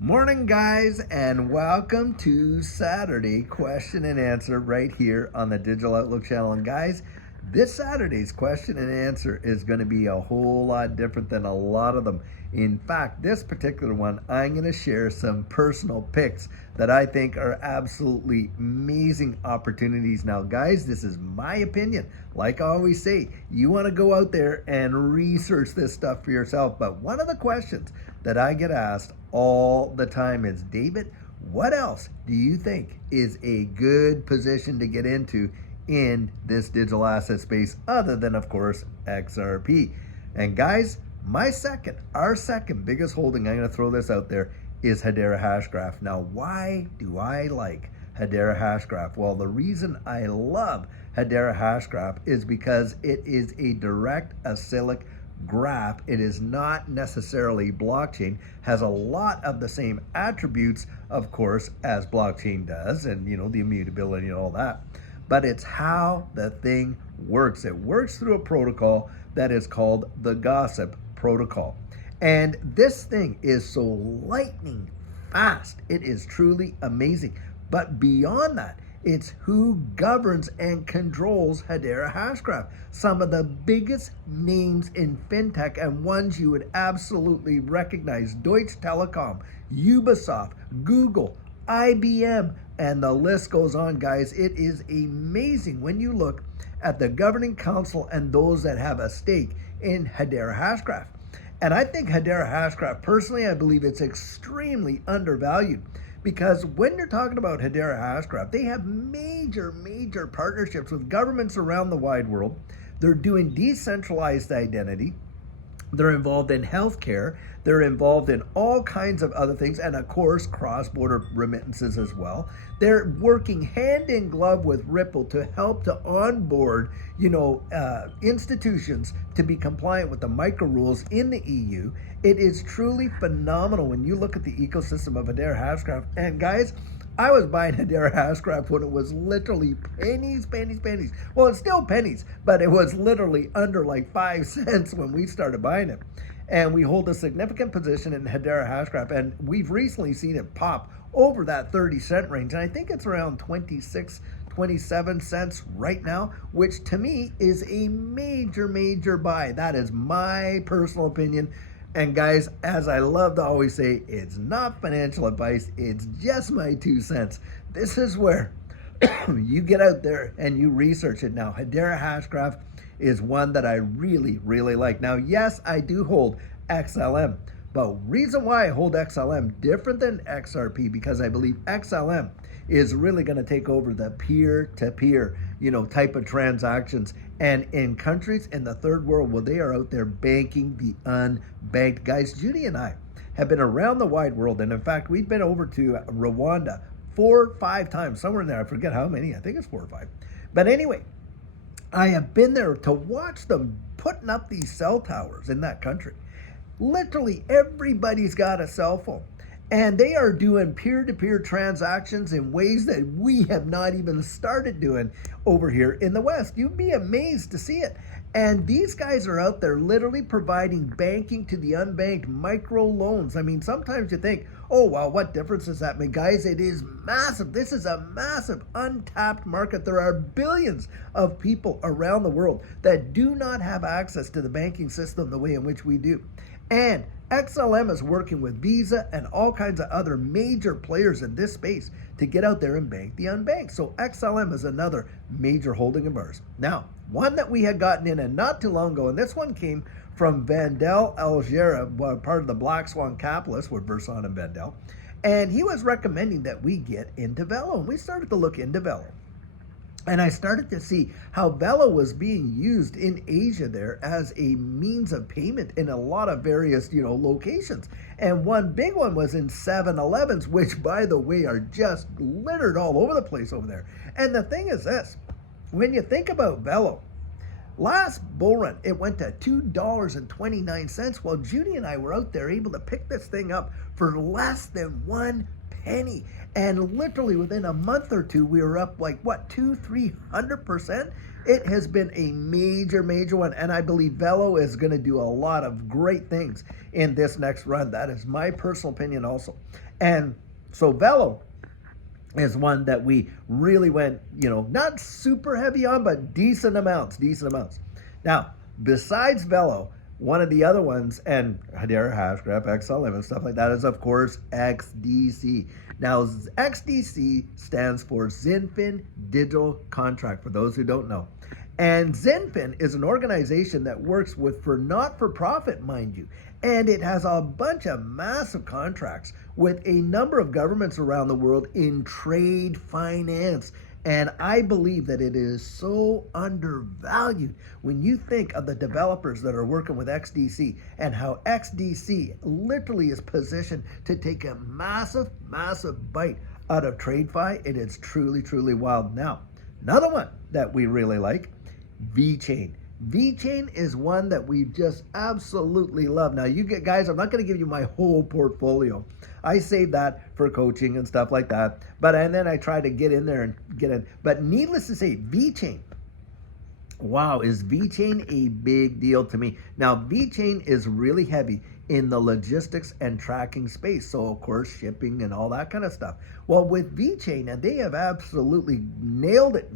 Morning, guys, and welcome to Saturday question and answer right here on the Digital Outlook channel. And guys, this Saturday's question and answer is going to be a whole lot different than a lot of them. In fact, this particular one, I'm going to share some personal picks that I think are absolutely amazing opportunities. Now, guys, this is my opinion. Like I always say, you want to go out there and research this stuff for yourself. But one of the questions that I get asked all the time is, David, what else do you think is a good position to get into in this digital asset space other than, of course, XRP? And guys, our second biggest holding, I'm going to throw this out there, is Hedera Hashgraph. Now, why do I like Hedera Hashgraph? Well, the reason I love Hedera Hashgraph is because it is a direct acyclic graph. It is not necessarily blockchain, has a lot of the same attributes, of course, as blockchain does, and the immutability and all that. But it's how the thing works. It works through a protocol that is called the Gossip Protocol. And this thing is so lightning fast. It is truly amazing. But beyond that, it's who governs and controls Hedera Hashgraph. Some of the biggest names in fintech and ones you would absolutely recognize: Deutsche Telekom, Ubisoft, Google, IBM, and the list goes on, guys. It is amazing when you look at the governing council and those that have a stake in Hedera Hashgraph. And I think Hedera Hashgraph, personally, I believe it's extremely undervalued. Because when you're talking about Hedera Hashgraph, they have major partnerships with governments around the wide world. They're doing decentralized identity. They're involved in healthcare. They're involved in all kinds of other things, and of course, cross-border remittances as well. They're working hand in glove with Ripple to help to onboard, institutions to be compliant with the micro rules in the EU. It is truly phenomenal when you look at the ecosystem of Hedera Hashgraph. And guys, I was buying Hedera Hashgraph when it was literally pennies. Well, it's still pennies, but it was literally under like 5 cents when we started buying it. And we hold a significant position in Hedera Hashgraph, and we've recently seen it pop over that 30-cent range. And I think it's around 26, 27 cents right now, which to me is a major buy. That is my personal opinion. And guys, as I love to always say, it's not financial advice. It's just my 2 cents. This is where you get out there and you research it. Now, Hedera Hashgraph is one that I really like. Now, yes, I do hold XLM. But reason why I hold XLM different than XRP, because I believe XLM is really going to take over the peer-to-peer, type of transactions. And in countries in the third world, where they are out there banking the unbanked. Guys, Judy and I have been around the wide world. And in fact, we've been over to Rwanda 4 or 5 times, somewhere in there. I forget how many. I think it's 4 or 5. But anyway, I have been there to watch them putting up these cell towers in that country. Literally everybody's got a cell phone. And they are doing peer-to-peer transactions in ways that we have not even started doing over here in the West. You'd be amazed to see it. And these guys are out there literally providing banking to the unbanked, micro loans. I mean, sometimes you think, oh, well, what difference does that make? Guys, it is massive. This is a massive untapped market. There are billions of people around the world that do not have access to the banking system the way in which we do. And XLM is working with Visa and all kinds of other major players in this space to get out there and bank the unbanked. So XLM is another major holding of ours. Now, one that we had gotten in and not too long ago, and this one came from Vandel Algera, part of the Black Swan Capitalists with Verson and Vandel. And he was recommending that we get into Velo. And we started to look into Velo. And I started to see how Velo was being used in Asia there as a means of payment in a lot of various, locations. And one big one was in 7-Elevens, which, by the way, are just littered all over the place over there. And the thing is this, when you think about Velo, last bull run, it went to $2.29. While Judy and I were out there able to pick this thing up for less than 1 penny. And literally within a month or two, we were up like, 200-300%? It has been a major one, and I believe Velo is going to do a lot of great things in this next run. That is my personal opinion also. And so Velo is one that we really went, not super heavy on, but decent amounts. Now, besides Velo, one of the other ones, and Hedera, Hashgraph, XLM, and stuff like that, is of course XDC. Now, XDC stands for XinFin Digital Contract, for those who don't know. And XinFin is an organization that works for not-for-profit, mind you. And it has a bunch of massive contracts with a number of governments around the world in trade finance. And I believe that it is so undervalued when you think of the developers that are working with XDC and how XDC literally is positioned to take a massive bite out of TradeFi. It is truly wild. Now, another one that we really like, Vechain. Vechain is one that we just absolutely love. Now, guys, I'm not going to give you my whole portfolio. I save that for coaching and stuff like that. And then I try to get in there and get in. But needless to say, Vechain. Wow, is Vechain a big deal to me? Now, Vechain is really heavy in the logistics and tracking space. So, of course, shipping and all that kind of stuff. Well, with Vechain, and they have absolutely nailed it.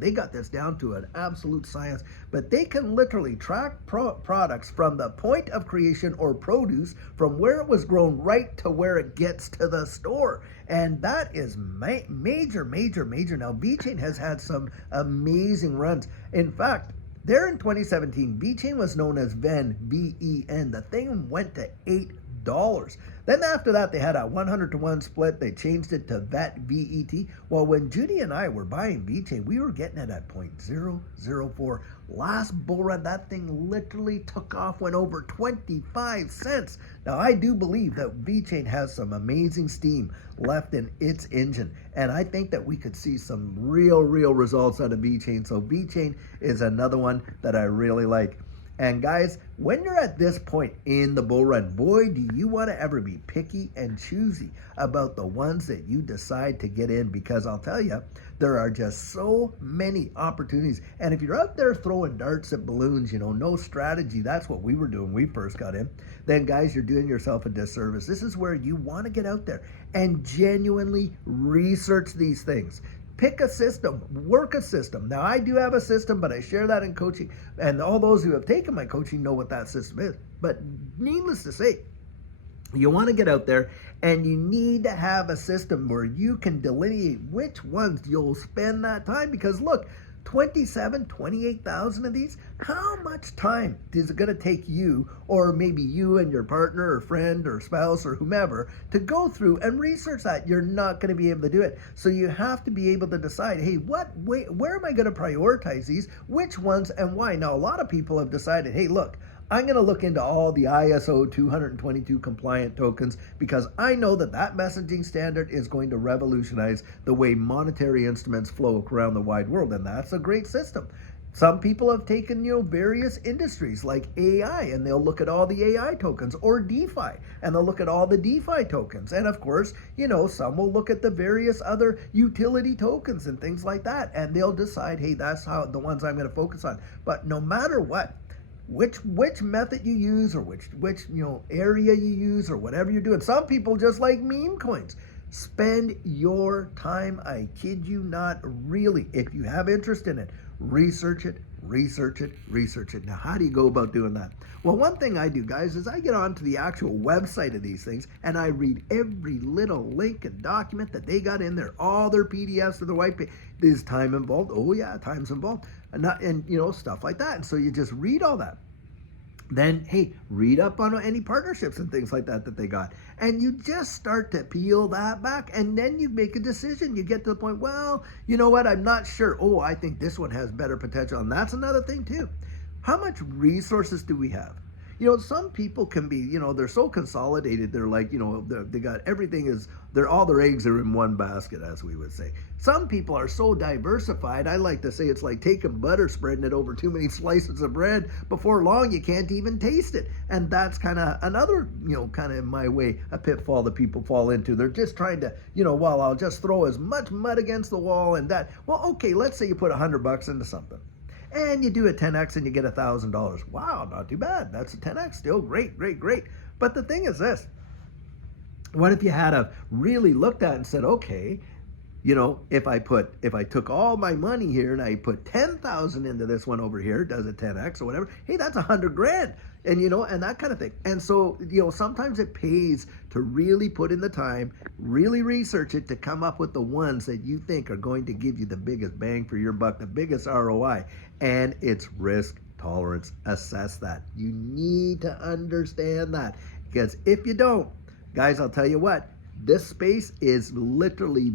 They got this down to an absolute science. But they can literally track products from the point of creation or produce from where it was grown right to where it gets to the store. And that is major. Now, Vechain has had some amazing runs. In fact, there in 2017, Vechain was known as VEN, V-E-N. The thing went to $8. Then after that, they had a 100-to-1 split. They changed it to VET, V-E-T. Well, when Judy and I were buying Vechain, we were getting it at 0.004. Last bull run, that thing literally took off, went over 25 cents. Now, I do believe that Vechain has some amazing steam left in its engine. And I think that we could see some real results out of Vechain. So Vechain is another one that I really like. And guys, when you're at this point in the bull run, boy, do you want to ever be picky and choosy about the ones that you decide to get in, because I'll tell you, there are just so many opportunities. And if you're out there throwing darts at balloons, no strategy, that's what we were doing when we first got in, then guys, you're doing yourself a disservice. This is where you want to get out there and genuinely research these things. Pick a system, work a system. Now, I do have a system, but I share that in coaching. And all those who have taken my coaching know what that system is. But needless to say, you want to get out there and you need to have a system where you can delineate which ones you'll spend that time. Because look, 28,000 of these, how much time is it going to take you, or maybe you and your partner or friend or spouse or whomever, to go through and research that? You're not going to be able to do it. So you have to be able to decide, hey, where am I going to prioritize these, which ones, and why? Now, a lot of people have decided, hey, look, I'm going to look into all the ISO 222 compliant tokens, because I know that messaging standard is going to revolutionize the way monetary instruments flow around the wide world, and that's a great system. Some people have taken, various industries like AI, and they'll look at all the AI tokens, or DeFi, and they'll look at all the DeFi tokens. And of course, some will look at the various other utility tokens and things like that, and they'll decide, hey, that's the ones I'm going to focus on. But no matter what, which method you use, or which area you use, or whatever you're doing. Some people just like meme coins. Spend your time, I kid you not, really, if you have interest in it, research it. Now, how do you go about doing that? Well, one thing I do, guys, is I get onto the actual website of these things, and I read every little link and document that they got in there, all their PDFs and their white paper. Is time involved? Oh yeah, time's involved, and stuff like that. And so you just read all that. Then, hey, read up on any partnerships and things like that they got. And you just start to peel that back, and then you make a decision. You get to the point, well, you know what, I'm not sure. Oh, I think this one has better potential. And that's another thing too. How much resources do we have? Some people can be, they're so consolidated. They're like, they got everything all their eggs are in one basket, as we would say. Some people are so diversified. I like to say it's like taking butter, spreading it over too many slices of bread. Before long, you can't even taste it. And that's kind of another, kind of in my way, a pitfall that people fall into. They're just trying to, well, I'll just throw as much mud against the wall and that. Well, okay, let's say you put $100 into something. and you do a 10x and you get $1,000. Wow, not too bad. That's a 10x, still great, great, great. But the thing is this, what if you had a really looked at and said, okay, you know, if I took all my money here and I put 10,000 into this one over here, does it 10x or whatever? Hey, that's 100 grand, and you know, and that kind of thing. And so, you know, sometimes it pays to really put in the time, really research it to come up with the ones that you think are going to give you the biggest bang for your buck, the biggest ROI, and it's risk tolerance. Assess that. You need to understand that, because if you don't, guys, I'll tell you what, this space is literally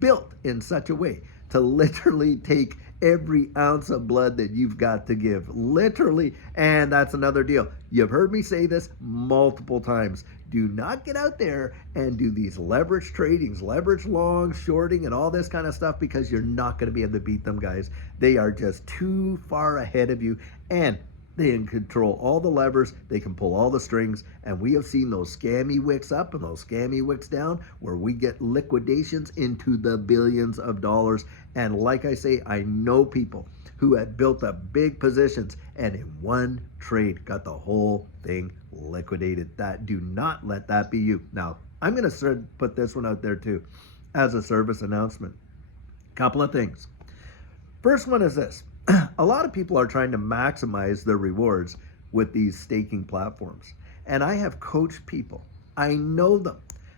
built in such a way to literally take every ounce of blood that you've got to give, literally. And that's another deal. You've heard me say this multiple times. Do not get out there and do these leverage tradings, leverage long, shorting, and all this kind of stuff, because you're not going to be able to beat them, guys. They are just too far ahead of you, and they can control all the levers, they can pull all the strings, and we have seen those scammy wicks up and those scammy wicks down where we get liquidations into the billions of dollars. And like I say, I know people who had built up big positions and in one trade got the whole thing liquidated. That, do not let that be you. Now, I'm going to put this one out there too as a service announcement. Couple of things. First one is this. A lot of people are trying to maximize their rewards with these staking platforms. And I have coached people, I know them,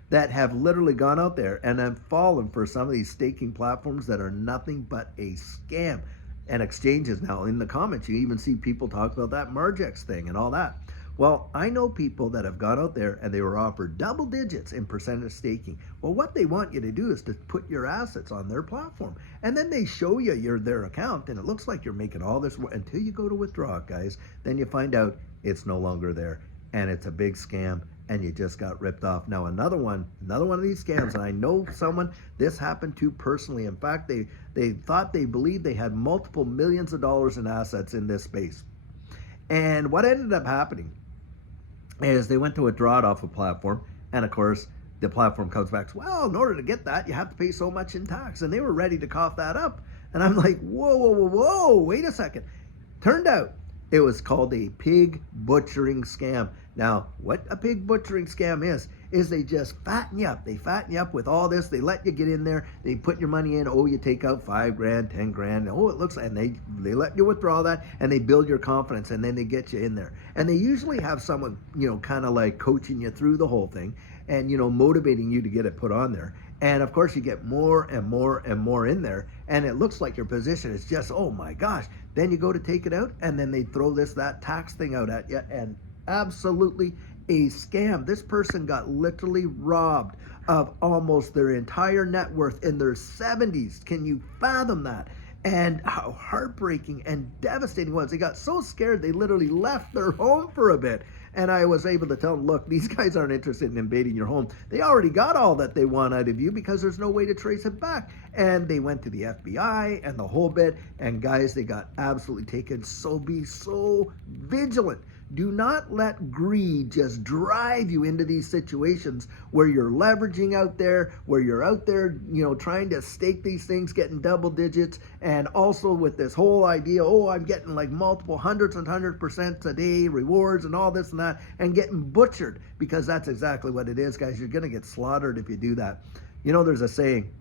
that have literally gone out there and have fallen for some of these staking platforms that are nothing but a scam. And exchanges now, in the comments, you even see people talk about that Margex thing and all that. Well, I know people that have gone out there and they were offered double digits in percentage staking. Well, what they want you to do is to put your assets on their platform. And then they show you their account, and it looks like you're making all this until you go to withdraw it, guys. Then you find out it's no longer there, and it's a big scam, and you just got ripped off. Now, another one of these scams, and I know someone this happened to personally. In fact, they believed they had multiple millions of dollars in assets in this space. And what ended up happening is they went to withdraw it off a platform, and of course the platform comes back, well, in order to get that you have to pay so much in tax, and they were ready to cough that up. And I'm like, whoa, wait a second. Turned out it was called a pig butchering scam. Now, what a pig butchering scam is they just fatten you up. They fatten you up with all this. They let you get in there. They put your money in. Oh, you take out 5 grand, 10 grand. Oh, it looks like, and they let you withdraw that, and they build your confidence, and then they get you in there. And they usually have someone, you know, kind of like coaching you through the whole thing and, you know, motivating you to get it put on there. And of course you get more and more and more in there, and it looks like your position is just, oh my gosh. Then you go to take it out, and then they throw that tax thing out at you, and absolutely a scam. This person got literally robbed of almost their entire net worth in their 70s. Can you fathom that? And how heartbreaking and devastating it was. They got so scared they literally left their home for a bit. And I was able to tell them, look, these guys aren't interested in invading your home. They already got all that they want out of you because there's no way to trace it back. And they went to the FBI and the whole bit. And guys, they got absolutely taken. So be so vigilant. Do not let greed just drive you into these situations where you're leveraging out there, where you're out there, you know, trying to stake these things, getting double digits, and also with this whole idea, oh, I'm getting like multiple hundreds and 100% a day rewards and all this and that, and getting butchered, because that's exactly what it is, guys. You're going to get slaughtered if you do that. You know, there's a saying,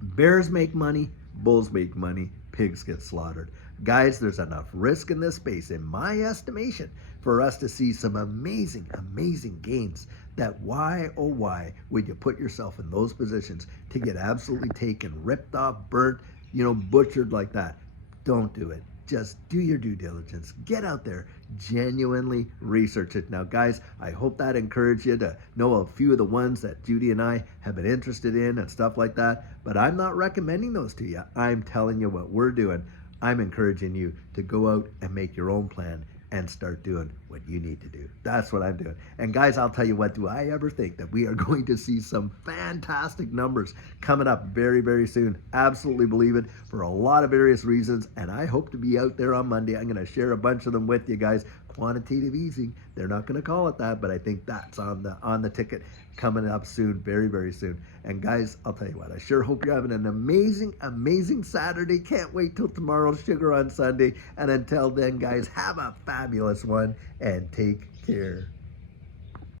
bears make money, bulls make money, pigs get slaughtered. Guys, there's enough risk in this space, in my estimation, for us to see some amazing, amazing gains. That why, oh why, would you put yourself in those positions to get absolutely taken, ripped off, burnt, you know, butchered like that? Don't do it. Just do your due diligence. Get out there, genuinely research it. Now, guys, I hope that encouraged you to know a few of the ones that Judy and I have been interested in and stuff like that. But I'm not recommending those to you. I'm telling you what we're doing. I'm encouraging you to go out and make your own plan and start doing what you need to do. That's what I'm doing. And guys, I'll tell you what, do I ever think that we are going to see some fantastic numbers coming up very, very soon? Absolutely believe it, for a lot of various reasons. And I hope to be out there on Monday. I'm going to share a bunch of them with you guys. quantitative easing. They're not going to call it that, but I think that's on the ticket coming up soon, very, very soon. And guys, I'll tell you what, I sure hope you're having an amazing, amazing Saturday. Can't wait till tomorrow's Sugar on Sunday. And until then, guys, have a fabulous one and take care.